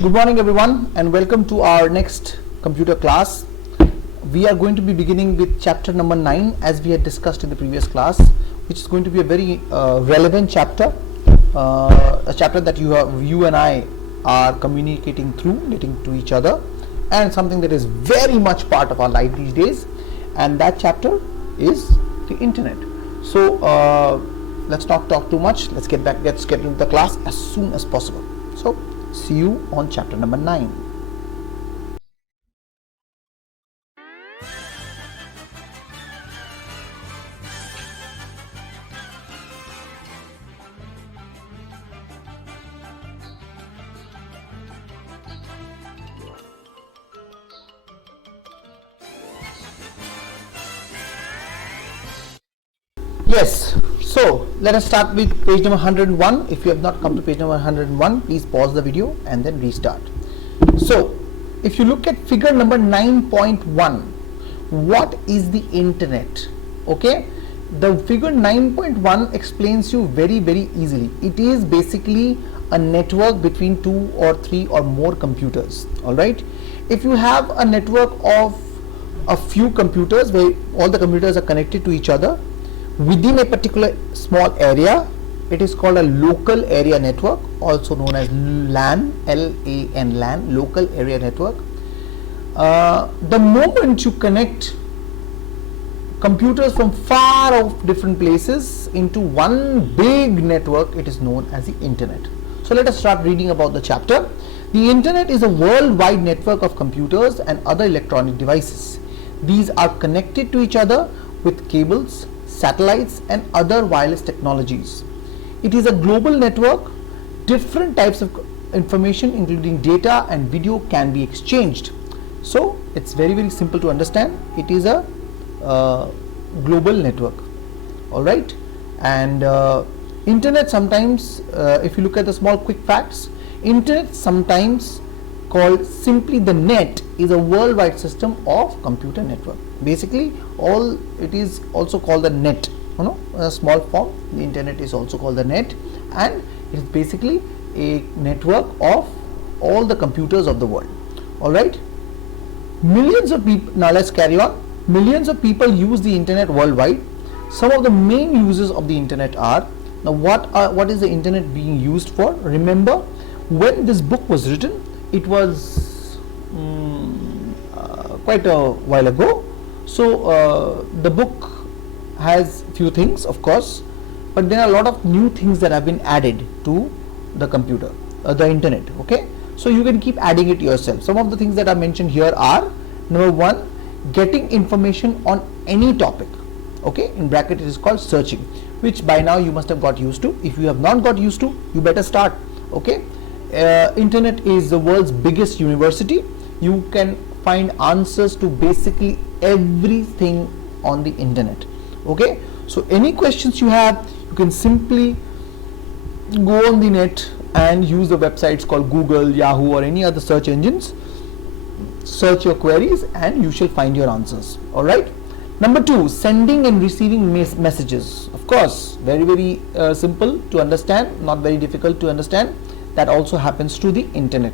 Good morning everyone and welcome to our next computer class. We are going to be beginning with chapter number 9 as we had discussed in the previous class, which is going to be a very relevant chapter, a chapter that you and I are communicating through, getting to each other, and something that is very much part of our life these days, and that chapter is the internet. So let's not talk too much. Let's get into the class as soon as possible. So see you on chapter number 9. Yes, so let us start with page number 101. If you have not come to page number 101, please pause the video and then restart. So if you look at figure number 9.1, what is the internet? Okay, the figure 9.1 explains you very easily. It is basically a network between 2 or 3 or more computers. All right, if you have a network of a few computers where all the computers are connected to each other within a particular small area, it is called a local area network, also known as LAN, L-A-N, LAN, local area network. The moment you connect computers from far off different places into one big network, it is known as the internet. So let us start reading about the chapter. The internet is a worldwide network of computers and other electronic devices. These are connected to each other with cables, satellites and other wireless technologies. It is a global network. Different types of information including data and video can be exchanged. So it's very simple to understand. It is a global network. All right, and internet sometimes, if you look at the small quick facts, internet sometimes called simply the net is a worldwide system of computer network. Basically all it is also called the net, a small form. The internet is also called the net, and it is basically a network of all the computers of the world. All right, millions of people, now let's carry on. Millions of people use the internet worldwide. Some of the main uses of the internet are, now what is the internet being used for? Remember, when this book was written, it was quite a while ago. So the book has few things, of course, but there are a lot of new things that have been added to the computer, the internet. Okay, so you can keep adding it yourself. Some of the things that are mentioned here are, number 1, getting information on any topic. Okay, in bracket it is called searching, which by now you must have got used to. If you have not got used to, you better start. Okay, internet is the world's biggest university. You can find answers to basically everything on the internet. Okay, so any questions you have, you can simply go on the net and use the websites called Google, Yahoo or any other search engines. Search your queries and you shall find your answers. All right, number 2, sending and receiving messages. Of course, very simple to understand, not very difficult to understand. That also happens to the internet.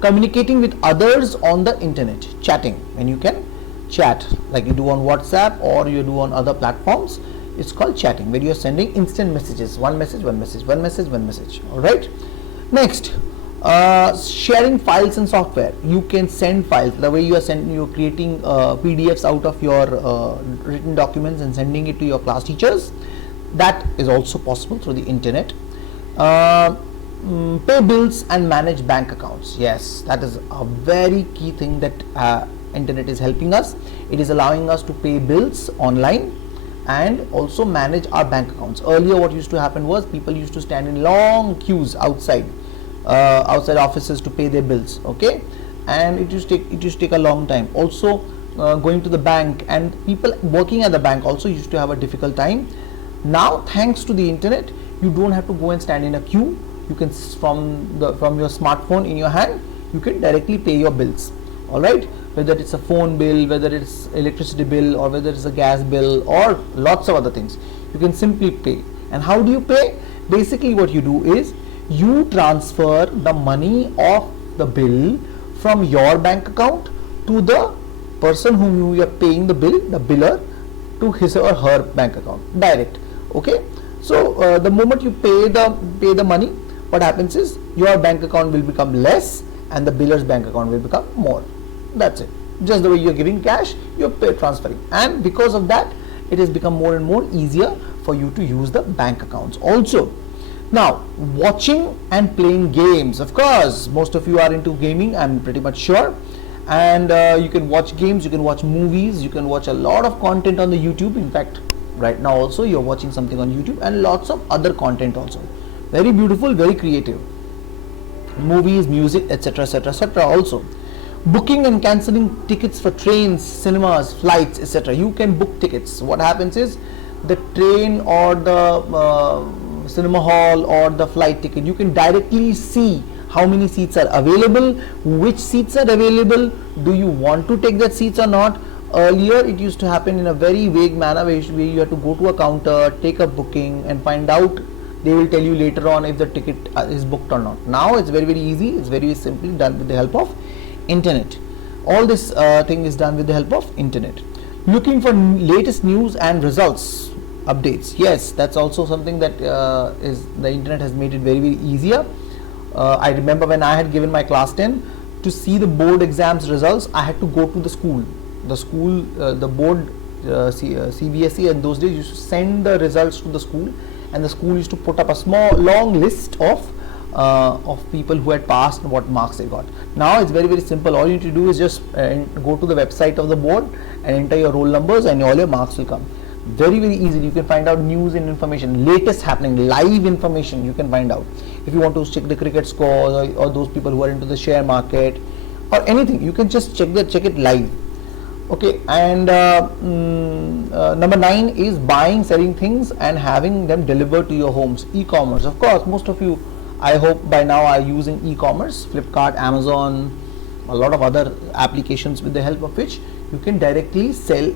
Communicating with others on the internet, chatting, when you can chat like you do on WhatsApp or you do on other platforms, it's called chatting, where you are sending instant messages, one message. All right, next, sharing files and software. You can send files, the way you're creating PDFs out of your written documents and sending it to your class teachers. That is also possible through the internet. Pay bills and manage bank accounts. Yes, that is a very key thing that internet is helping us. It is allowing us to pay bills online and also manage our bank accounts. Earlier what used to happen was people used to stand in long queues outside offices to pay their bills. Okay, and it used to take a long time. Also going to the bank, and people working at the bank also used to have a difficult time. Now thanks to the internet, you don't have to go and stand in a queue. You can, from your smartphone in your hand, you can directly pay your bills. All right, whether it's a phone bill, whether it's electricity bill, or whether it's a gas bill, or lots of other things, you can simply pay. And how do you pay? Basically what you do is you transfer the money of the bill from your bank account to the person whom you are paying the bill, the biller, to his or her bank account direct. Okay, so the moment you pay the money, what happens is your bank account will become less and the biller's bank account will become more. That's it. Just the way you're giving cash, you're transferring, and because of that it has become more and more easier for you to use the bank accounts also. Now, watching and playing games, of course most of you are into gaming, I'm pretty much sure, and you can watch games, you can watch movies, you can watch a lot of content on the YouTube. In fact, right now also you're watching something on YouTube, and lots of other content also, very beautiful, very creative movies, music, etc, etc, etc. Also booking and cancelling tickets for trains, cinemas, flights, etc. You can book tickets. What happens is the train or the cinema hall or the flight ticket, you can directly see how many seats are available, which seats are available, do you want to take that seats or not. Earlier it used to happen in a very vague manner where you have to go to a counter, take a booking and find out, they will tell you later on if the ticket is booked or not. Now it's very easy, it's very simply done with the help of internet. All this thing is done with the help of internet. Looking for latest news and results, updates, yes, that's also something that is the internet has made it very easier. I remember when I had given my class 10, to see the board exams results I had to go to the school. The board CBSE in those days used to send the results to the school, and the school used to put up a long list of people who had passed and what marks they got. Now it's very simple. All you need to do is just go to the website of the board and enter your roll numbers and all your marks will come. Very easily you can find out news and information, latest happening, live information you can find out. If you want to check the cricket scores or those people who are into the share market or anything, you can just check it live. Okay, and number 9 is buying, selling things and having them delivered to your homes. E-commerce, of course, most of you, I hope by now, are using e-commerce, Flipkart, Amazon, a lot of other applications with the help of which you can directly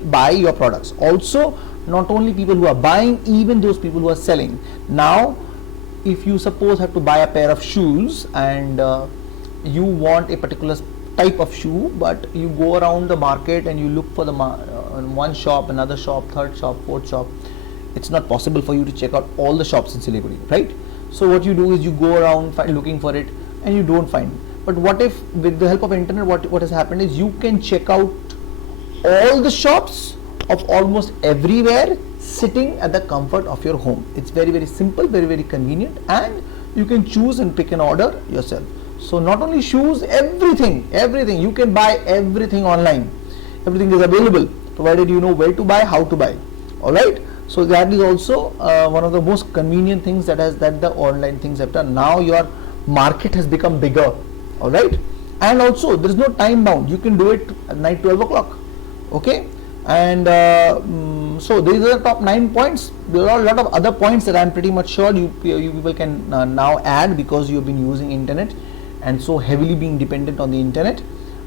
buy your products. Also, not only people who are buying, even those people who are selling. Now, if you suppose have to buy a pair of shoes and you want a particular type of shoe, but you go around the market and you look for the one shop, another shop, third shop, fourth shop, it's not possible for you to check out all the shops in Siliguri, right? So what you do is you go around looking for it and you don't find it. But what if with the help of internet, what has happened is you can check out all the shops of almost everywhere sitting at the comfort of your home. It's very simple, very convenient, and you can choose and pick an order yourself. So not only shoes, everything, you can buy everything online. Everything is available, provided you know where to buy, how to buy. Alright, so that is also one of the most convenient things that the online things have done. Now your market has become bigger. Alright, and also there is no time bound, you can do it at night 12 o'clock. Okay, and so these are the top 9 points. There are a lot of other points that I am pretty much sure you people can now add, because you have been using internet and so heavily being dependent on the internet,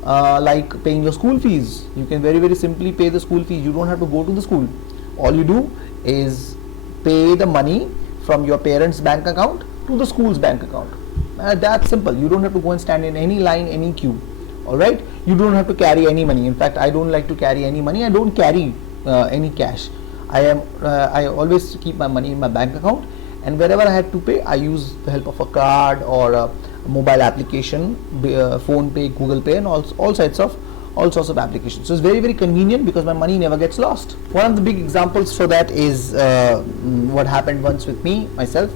like paying your school fees. You can very simply pay the school fees. You don't have to go to the school. All you do is pay the money from your parents' bank account to the school's bank account. That's simple. You don't have to go and stand in any line, any queue. Alright, you don't have to carry any money. In fact, I don't like to carry any money. I don't carry any cash. I always keep my money in my bank account, and wherever I have to pay, I use the help of a card or a mobile application, Phone Pay, Google Pay, and all sorts of applications. So it's very convenient because my money never gets lost. One of the big examples for that is what happened once with myself.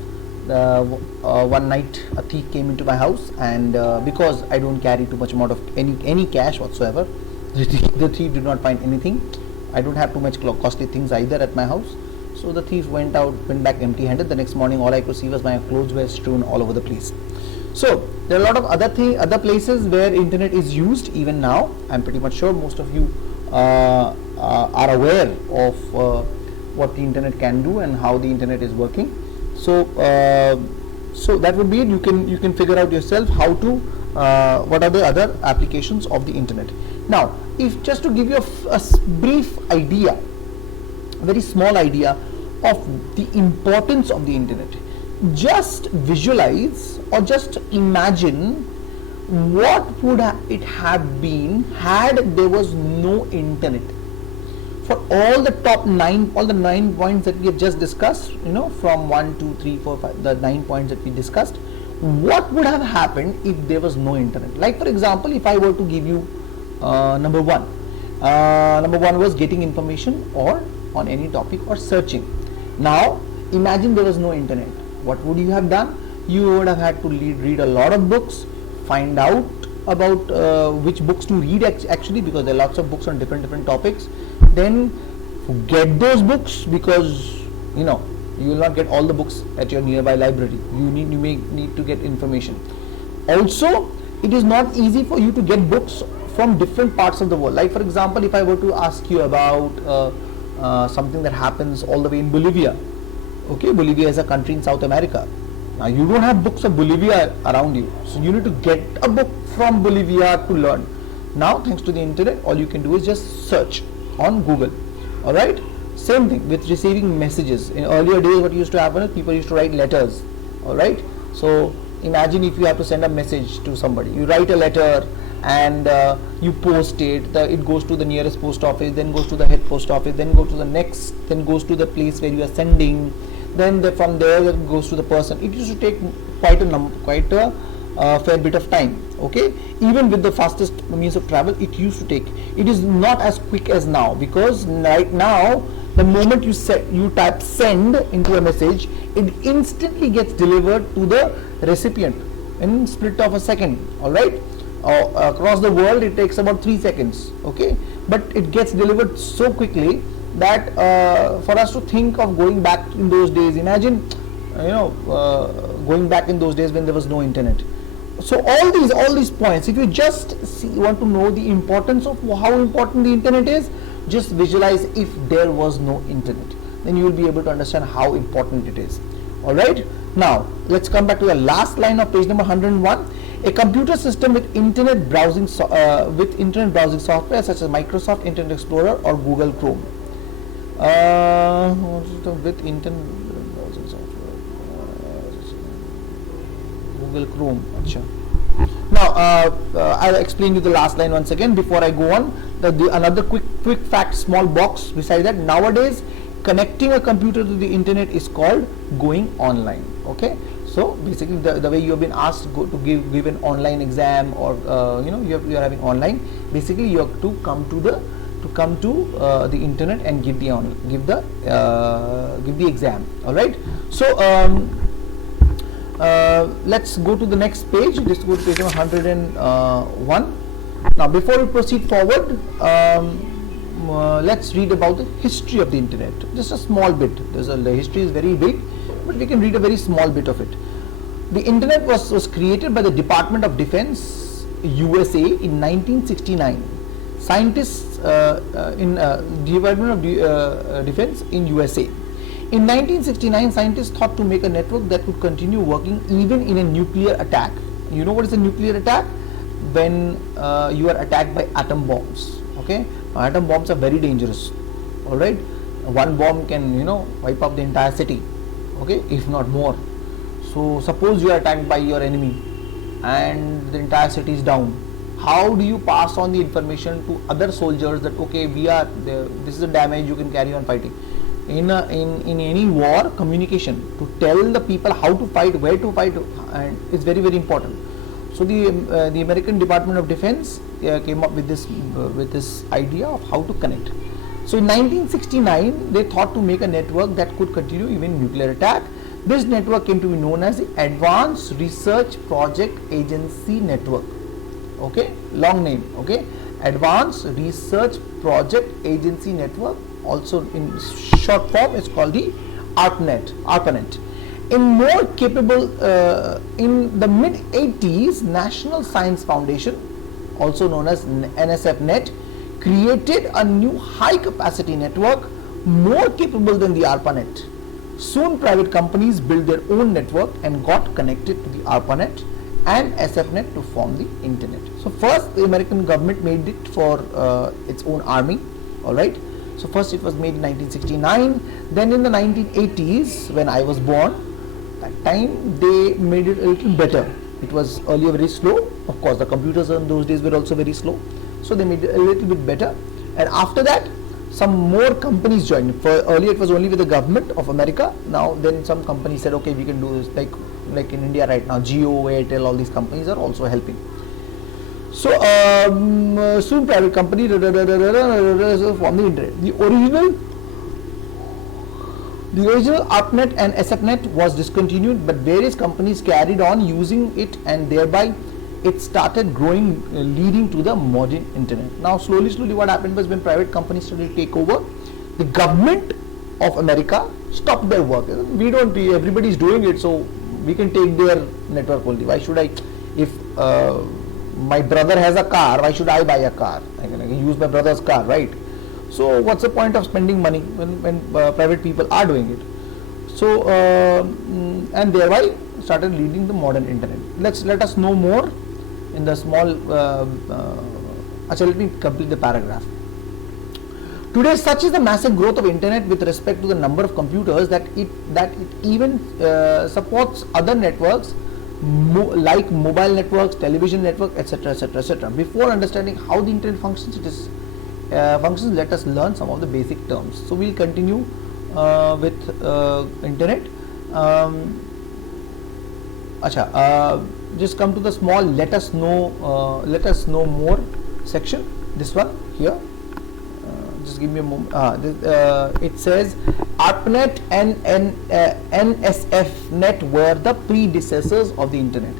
One night a thief came into my house, and because I don't carry too much amount of any cash whatsoever, the thief did not find anything. I don't have too much costly things either at my house, so the thief went back empty-handed. The next morning all I could see was my clothes were strewn all over the place. So there are a lot of other places where internet is used even now. I'm pretty much sure most of you are aware of what the internet can do and how the internet is working. So so that would be it. You can figure out yourself how to what are the other applications of the internet. Now, if just to give you a brief idea, a very small idea of the importance of the internet. just visualize or just imagine what would it have been had there was no internet. For all the 9 points that we have just discussed, from 1, 2, 3, 4, 5, the 9 points that we discussed, what would have happened if there was no internet? Like for example, if I were to give you number one was getting information or on any topic or searching. Now imagine there was no internet. What would you have done? You would have had to read a lot of books, find out about which books to read actually, because there are lots of books on different topics. Then get those books, because you will not get all the books at your nearby library. You may need to get information. Also, it is not easy for you to get books from different parts of the world. Like for example, if I were to ask you about something that happens all the way in Bolivia. Okay, Bolivia is a country in South America. Now you don't have books of Bolivia around you, so you need to get a book from Bolivia to learn. Now thanks to the internet, all you can do is just search on Google. Alright, same thing with receiving messages. In earlier days, what used to happen is people used to write letters. Alright, so imagine if you have to send a message to somebody. You write a letter and you post it. It goes to the nearest post office, then goes to the head post office, then goes to the next, then goes to the place where you are sending, then from there it goes to the person. It used to take quite a fair bit of time. Okay, even with the fastest means of travel, it used to take. It is not as quick as now, because right now the moment you type send into a message, it instantly gets delivered to the recipient in split of a second. All right. Across the world it takes about 3 seconds. Okay, but it gets delivered so quickly that for us to think of going back in those days, imagine going back in those days when there was no internet. So all these points, if you just want to know the importance of how important the internet is, just visualize if there was no internet, then you will be able to understand how important it is. All right, now let's come back to the last line of page number 101. A computer system with internet browsing software such as Microsoft Internet Explorer or Google Chrome. With internet browsing software, Google Chrome. Now I'll explain you the last line once again before I go on. Another quick fact, small box beside that. Nowadays, connecting a computer to the internet is called going online. Okay. So basically, the way you have been asked to give an online exam, or you are having online. Basically, you have to come to the internet and give the exam. All right. So let's go to the next page. Let's go to page 101. Now, before we proceed forward, let's read about the history of the internet. Just a small bit. The history is very big, but we can read a very small bit of it. The internet was created by the Department of Defense, USA in 1969. Scientists in Department of Defense in USA. In 1969, scientists thought to make a network that could continue working even in a nuclear attack. You know what is a nuclear attack? When you are attacked by atom bombs. Okay, atom bombs are very dangerous. All right, one bomb can wipe up the entire city. Okay, if not more. So suppose you are attacked by your enemy and the entire city is down. How do you pass on the information to other soldiers that okay, this is the damage, you can carry on fighting? In any war, communication to tell the people how to fight, where to fight, and is very important. So the American Department of Defense came up with this idea of how to connect. So in 1969, they thought to make a network that could continue even nuclear attack. This network came to be known as the Advanced Research Project Agency Network. Okay, long name. Okay, Advanced Research Project Agency Network. Also in short form, it's called the ARPANET. In more capable, in the mid 80s, National Science Foundation, also known as NSF-NET, created a new high capacity network more capable than the ARPANET. Soon private companies built their own network and got connected to the ARPANET and SFNet to form the internet. So first the American government made it for its own army. Alright. So first it was made in 1969. Then in the 1980s, when I was born, That time they made it a little better. It was earlier very slow. Of course, the computers in those days were also very slow, so they made it a little bit better. And after that, some more companies joined. For earlier, it was only with the government of America. Now, then some companies said, okay, we can do this. Like in India right now, Jio, Airtel, all these companies are also helping. So soon private company from the internet. The original ARPANET and SFNet was discontinued, but various companies carried on using it, and thereby it started growing, leading to the modern internet. Now slowly what happened was, when private companies started to take over, the government of America stopped their work. Everybody is doing it, so we can take their network only. Why should I, if my brother has a car, why should I buy a car? I can use my brother's car, right? So what's the point of spending money when private people are doing it? So and thereby started leading the modern internet. Let us know more in the small. Let me complete the paragraph. Today, such is the massive growth of internet with respect to the number of computers that it even supports other networks like mobile networks, television network, etc., etc., etc. Before understanding how the internet functions, let us learn some of the basic terms. So we'll continue with internet. Just come to the small let us know more section. This one here. Just give me a moment. It says ARPANET and NSFNet were the predecessors of the internet.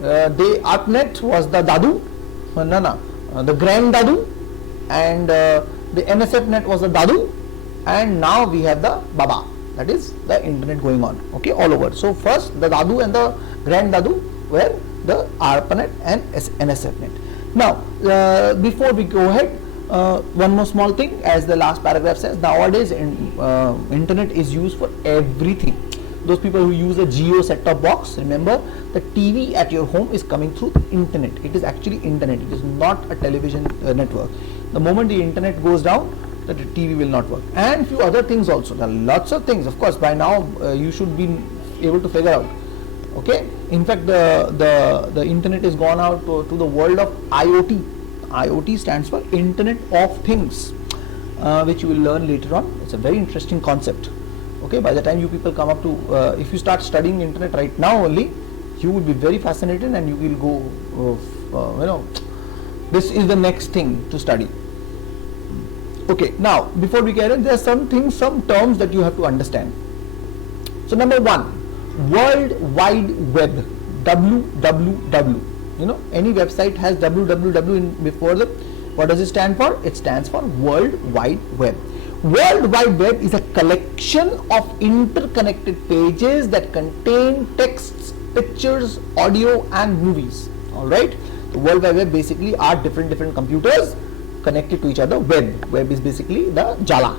The ARPANET was the Dadu, the Grand Dadu, and the NSFNet was the Dadu, and now we have the Baba. That is the internet going on, okay, all over. So first the Dadu and the Grand Dadu were the ARPANET and NSFNet. Now before we go ahead, one more small thing, as the last paragraph says, nowadays internet is used for everything. Those people who use a Jio set-top box, remember, the TV at your home is coming through the internet. It is actually internet. It is not a television network. The moment the internet goes down, the TV will not work. And few other things also. There are lots of things. Of course, by now you should be able to figure out. Okay. In fact, the internet is gone out to the world of IoT. IoT stands for Internet of Things, which you will learn later on. It's a very interesting concept. Okay, by the time you people come up to, if you start studying internet right now only, you will be very fascinated, and you will go, this is the next thing to study. Okay, now before we get in, there are some terms that you have to understand. So number one, World Wide Web, WWW. Any website has www before them. What does it stand for? It stands for World Wide Web. World Wide Web is a collection of interconnected pages that contain texts, pictures, audio, and movies. All right. The World Wide Web basically are different computers connected to each other. Web is basically the jala.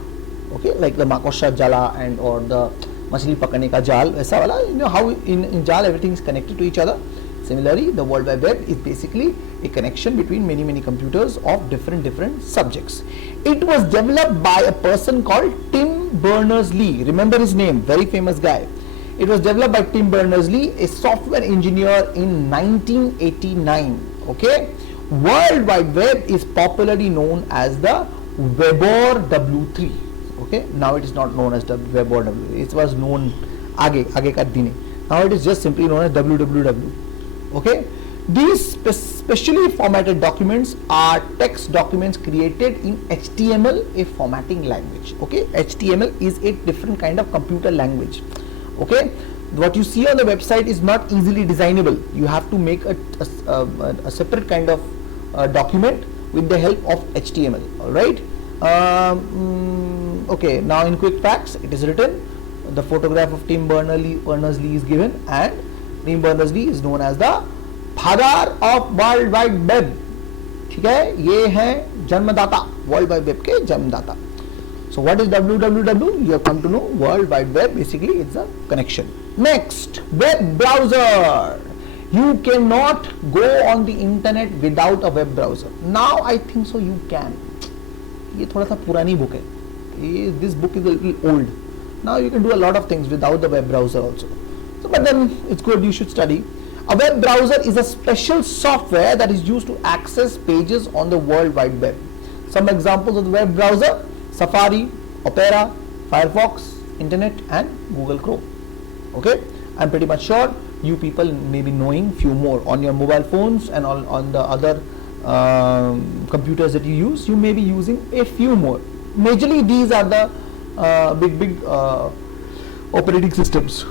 Okay, like the Makosha jala or the Machli Pakane ka jal. Aisa wala. How in jal everything is connected to each other. Similarly, the World Wide Web is basically a connection between many computers of different subjects. It was developed by a person called Tim Berners-Lee. Remember his name, very famous guy. It was developed by Tim Berners-Lee, a software engineer, in 1989. Okay, World Wide Web is popularly known as the Weber W3. Okay, now it is not known as the Weber W3. It was known aage ka dine. Now it is just simply known as WWW. Okay, these specially formatted documents are text documents created in HTML, a formatting language. Okay, HTML is a different kind of computer language. Okay, what you see on the website is not easily designable. You have to make a separate kind of document with the help of HTML. All right. Okay, now in quick facts, it is written. The photograph of Tim Berners-Lee is given, and Tim Berners-Lee is known as the father of World Wide Web. ठीक है, ये है जन्मदाता, World Wide Web के जन्मदाता. So what is WWW? You have come to know. World Wide Web basically it's a connection. Next, web browser. You cannot go on the internet without a web browser. Now I think so you can. ये थोड़ा सा पुरानी book है. This book is a little old. Now you can do a lot of things without the web browser also. So, but then it's good, you should study. A web browser is a special software that is used to access pages on the World Wide Web. Some examples of the web browser: Safari, Opera, Firefox, Internet, and Google Chrome. Okay, I'm pretty much sure you people may be knowing few more on your mobile phones and on the other computers that you use. You may be using a few more. Majorly these are the big operating systems.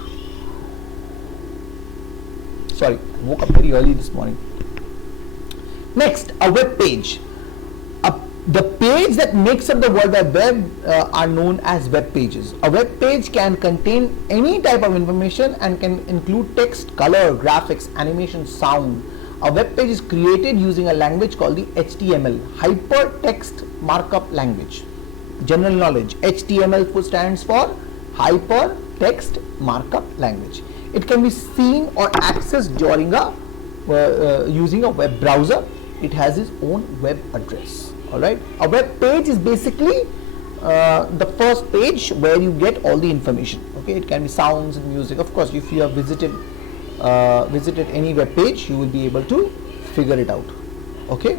Sorry, I woke up very early this morning. Next, a web page. The page that makes up the World Wide Web are known as web pages. A web page can contain any type of information and can include text, color, graphics, animation, sound. A web page is created using a language called the HTML, Hypertext Markup Language. General knowledge: HTML stands for Hypertext Markup Language. It can be seen or accessed during using a web browser. It has its own web address. Alright, a web page is basically the first page where you get all the information. Okay, it can be sounds and music. Of course, if you have visited any web page, you will be able to figure it out. Okay.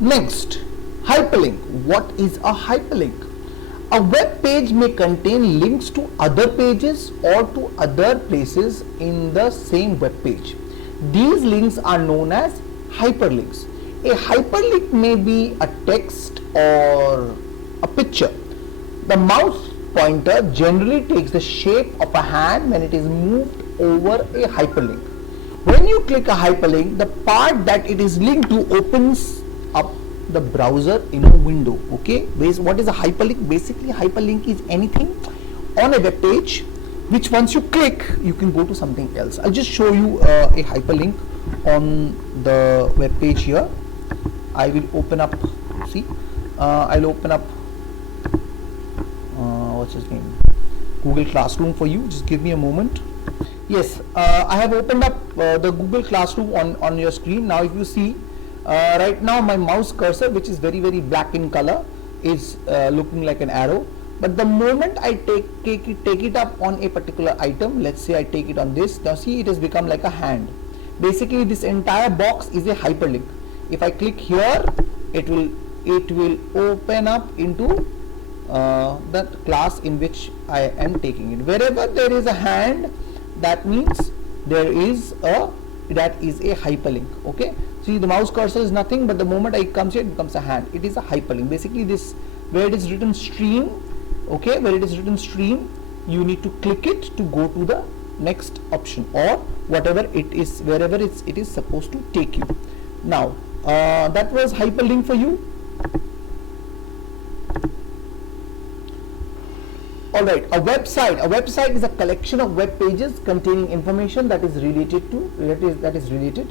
Next, hyperlink. What is a hyperlink? A web page may contain links to other pages or to other places in the same web page. These links are known as hyperlinks. A hyperlink may be a text or a picture. The mouse pointer generally takes the shape of a hand when it is moved over a hyperlink. When you click a hyperlink, the part that it is linked to opens up the browser in a window. Okay, what is a hyperlink? Basically, hyperlink is anything on a web page which once you click, you can go to something else. I'll just show you a hyperlink on the web page here. I will open up, see, I'll open up, what's his name, Google Classroom for you. Just give me a moment. Yes, I have opened up the Google Classroom on your screen. Now if you see, right now my mouse cursor, which is very black in color, is looking like an arrow. But the moment I take it up on a particular item, let's say I take it on this, now see, it has become like a hand. Basically this entire box is a hyperlink. If I click here, it will open up into that class in which I am taking it. Wherever there is a hand, that means there is a hyperlink. Okay, see, the mouse cursor is nothing, but the moment it comes here, it becomes a hand. It is a hyperlink. Basically this, where it is written stream, okay, where it is written stream, you need to click it to go to the next option or whatever it is, wherever it is supposed to take you. Now that was hyperlink for you. Alright, a website is a collection of web pages containing information that is related.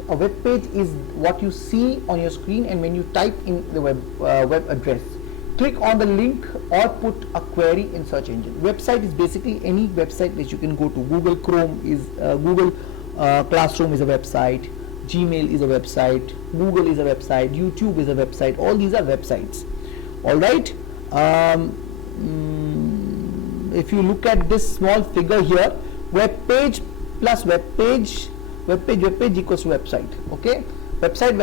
A web page is what you see on your screen, and when you type in the web address, click on the link or put a query in search engine. Website is basically any website that you can go to. Google Chrome is Google Classroom is a website. Gmail is a website. Google is a website. YouTube is a website. All these are websites. All right. If you look at this small figure here, web page plus web page equals to website. Okay. Website,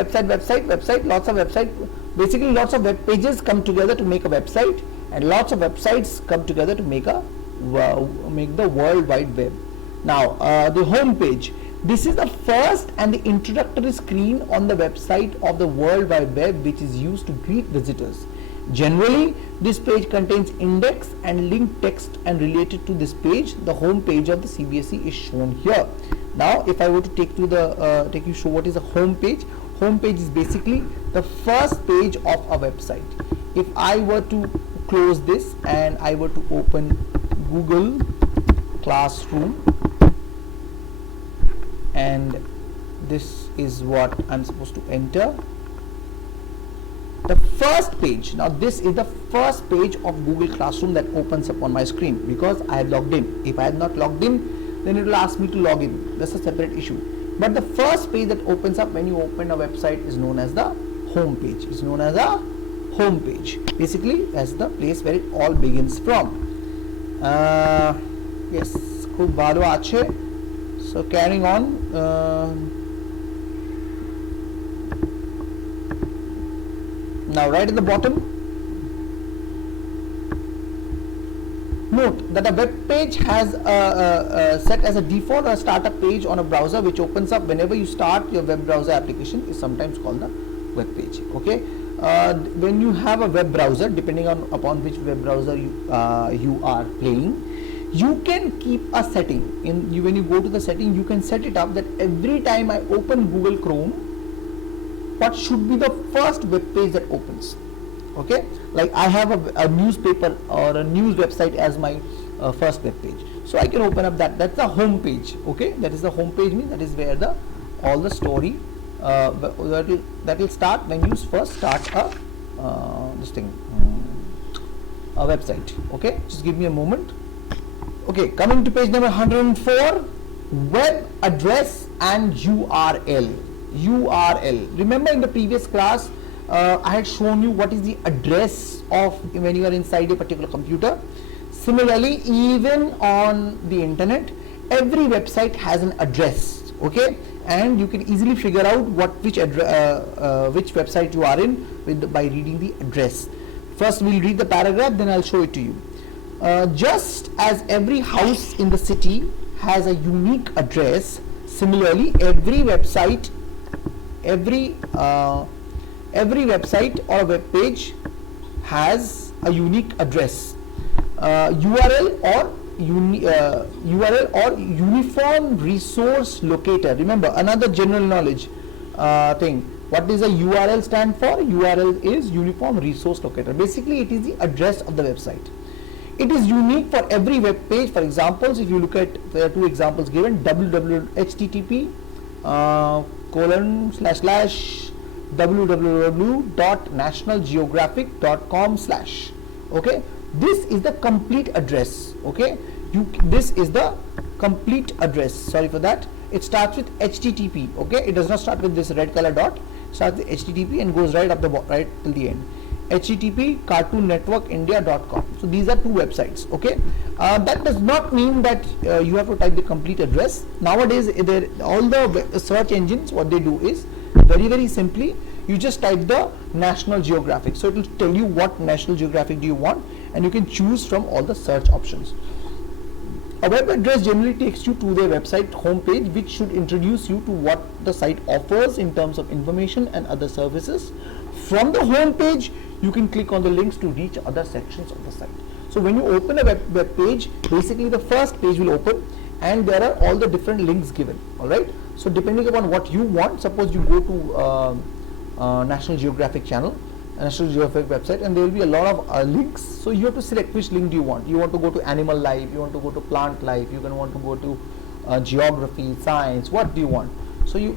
lots of website. Basically, lots of web pages come together to make a website, and lots of websites come together to make the World Wide Web. Now, the home page. This is the first and the introductory screen on the website of the World Wide Web, which is used to greet visitors. Generally, this page contains index and linked text, and related to this page, the home page of the CBSE is shown here. Now, if I were to take you show what is a home page. Home page is basically the first page of a website. If I were to close this and I were to open Google Classroom, and this is what I'm supposed to enter. The first page, now this is the first page of Google Classroom that opens up on my screen because I have logged in. If I have not logged in, then it will ask me to log in. That's a separate issue. But the first page that opens up when you open a website is known as the home page. It's known as a home page. Basically, that's the place where it all begins from. Yes, খুব ভালো আছে. So carrying on, now right at the bottom, note that a web page has set as a default or a startup page on a browser which opens up whenever you start your web browser application is sometimes called the web page. Okay, when you have a web browser, depending on upon which web browser you are playing, you can keep a setting when you go to the setting, you can set it up that every time I open Google Chrome, what should be the first web page that opens. Okay, like I have a newspaper or a news website as my first web page, so I can open up that's the home page. Okay, that is the home page, means that is where the all the story that will start when you first start a website. Okay, just give me a moment. Okay, coming to page number 104, web address and URL. Remember in the previous class I had shown you what is the address of when you are inside a particular computer. Similarly, even on the internet, every website has an address. Okay, and you can easily figure out which website you are in by reading the address. First we'll read the paragraph, then I'll show it to you. Just as every house in the city has a unique address, similarly every website or a web page has a unique address. URL or uniform resource locator. Remember, another general knowledge thing. What does a URL stand for? URL is uniform resource locator. Basically, it is the address of the website. It is unique for every web page. For examples, if you look at, there are two examples given: http://www.nationalgeographic.com/ okay, this is the complete address. Okay, this is the complete address. Sorry for that. It starts with HTTP. Okay, it does not start with this red color dot. It starts with HTTP and goes right up right till the end. HTTP cartoonnetworkindia.com. So these are two websites. Okay, that does not mean that you have to type the complete address. Nowadays, all the search engines, what they do is very simply, you just type the National Geographic, so it will tell you what National Geographic do you want, and you can choose from all the search options. A web address generally takes you to their website homepage, which should introduce you to what the site offers in terms of information and other services. From the home page, you can click on the links to reach other sections of the site. So when you open a web page, basically the first page will open and there are all the different links given. Alright, so depending upon what you want, suppose you go to National Geographic channel, National Geographic website, and there will be a lot of links. So you have to select which link do you want. You want to go to animal life, you want to go to plant life, you can want to go to geography, science, what do you want? So you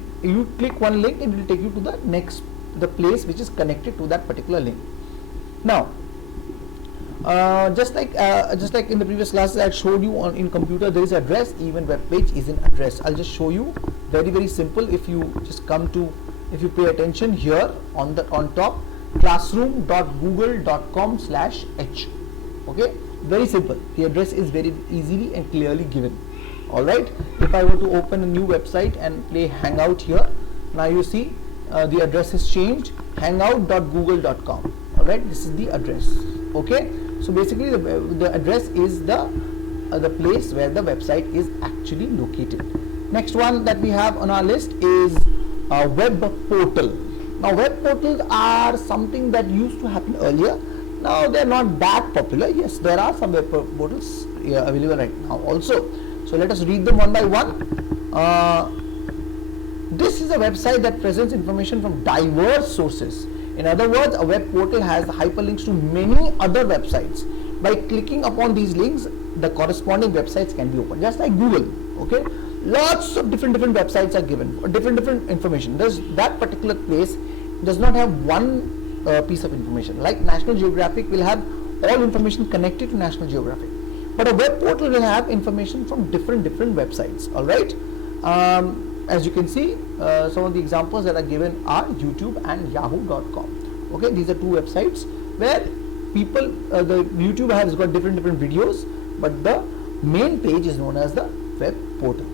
click one link and it will take you to the place which is connected to that particular link. Now, just like in the previous classes I had showed you in computer there is address, even web page is an address. I'll just show you very simple. If you pay attention here on top, classroom.google.com/h. okay, very simple. The address is very easily and clearly given. Alright, if I were to open a new website and play Hangout here, now you see the address is changed, hangout.google.com. Alright, this is the address. Okay, so basically the address is the place where the website is actually located. Next one that we have on our list is a web portal. Now web portals are something that used to happen earlier. Now they are not that popular. Yes, there are some web portals available right now also. So let us read them one by one. This is a website that presents information from diverse sources. In other words, a web portal has hyperlinks to many other websites. By clicking upon these links, the corresponding websites can be opened, just like Google. Okay, lots of different websites are given, different information. That particular place does not have one piece of information. Like National Geographic will have all information connected to National Geographic, but a web portal will have information from different websites. All right. As you can see, some of the examples that are given are YouTube and Yahoo.com. Okay, these are two websites where people, the YouTube has got different videos, but the main page is known as the web portal.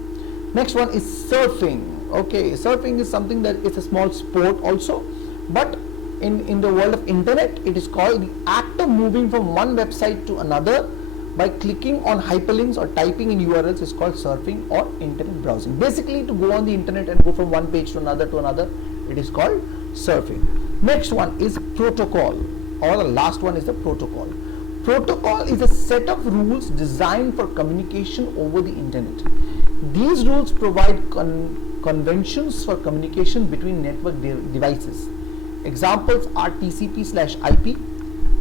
Next one is surfing. Okay, surfing is something that is a small sport also, but in the world of internet, it is called the act of moving from one website to another by clicking on hyperlinks or typing in URLs is called surfing or internet browsing. Basically, to go on the internet and go from one page to another, it is called surfing. Next one is protocol, or the last one is the protocol. Protocol is a set of rules designed for communication over the internet. These rules provide conventions for communication between network devices. Examples are TCP/IP,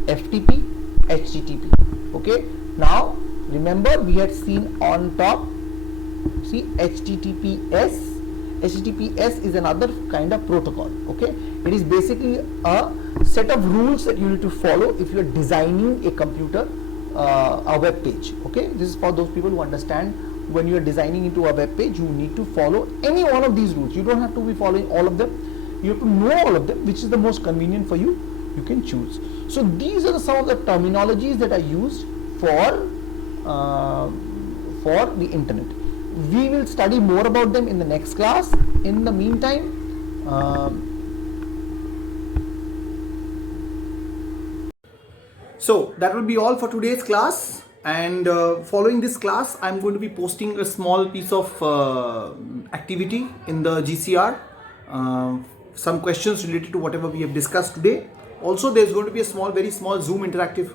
FTP, HTTP. Okay. Now remember, we had seen on top, see, HTTPS. HTTPS is another kind of protocol. Okay, it is basically a set of rules that you need to follow if you are designing a computer, a web page. Okay, this is for those people who understand when you are designing into a web page, you need to follow any one of these rules. You don't have to be following all of them. You have to know all of them, which is the most convenient for you. You can choose. So these are some of the terminologies that are used for the internet. We will study more about them in the next class. In the meantime, so that will be all for today's class, and following this class I'm going to be posting a small piece of activity in the GCR, some questions related to whatever we have discussed today. Also, there's going to be a very small Zoom interactive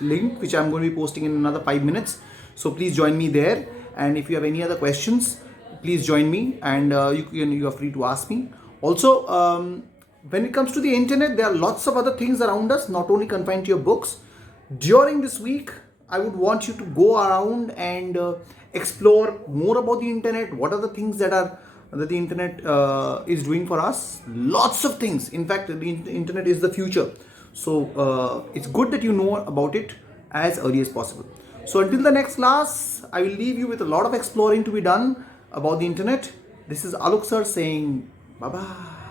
link which I'm going to be posting in another 5 minutes. So please join me there, and if you have any other questions, please join me, and you are free to ask me. Also, when it comes to the internet, there are lots of other things around us, not only confined to your books. During this week, I would want you to go around and explore more about the internet. What are the things that the internet is doing for us? Lots of things. In fact, the internet is the future. So it's good that you know about it as early as possible. So until the next class, I will leave you with a lot of exploring to be done about the internet. This is Alok sir saying bye-bye.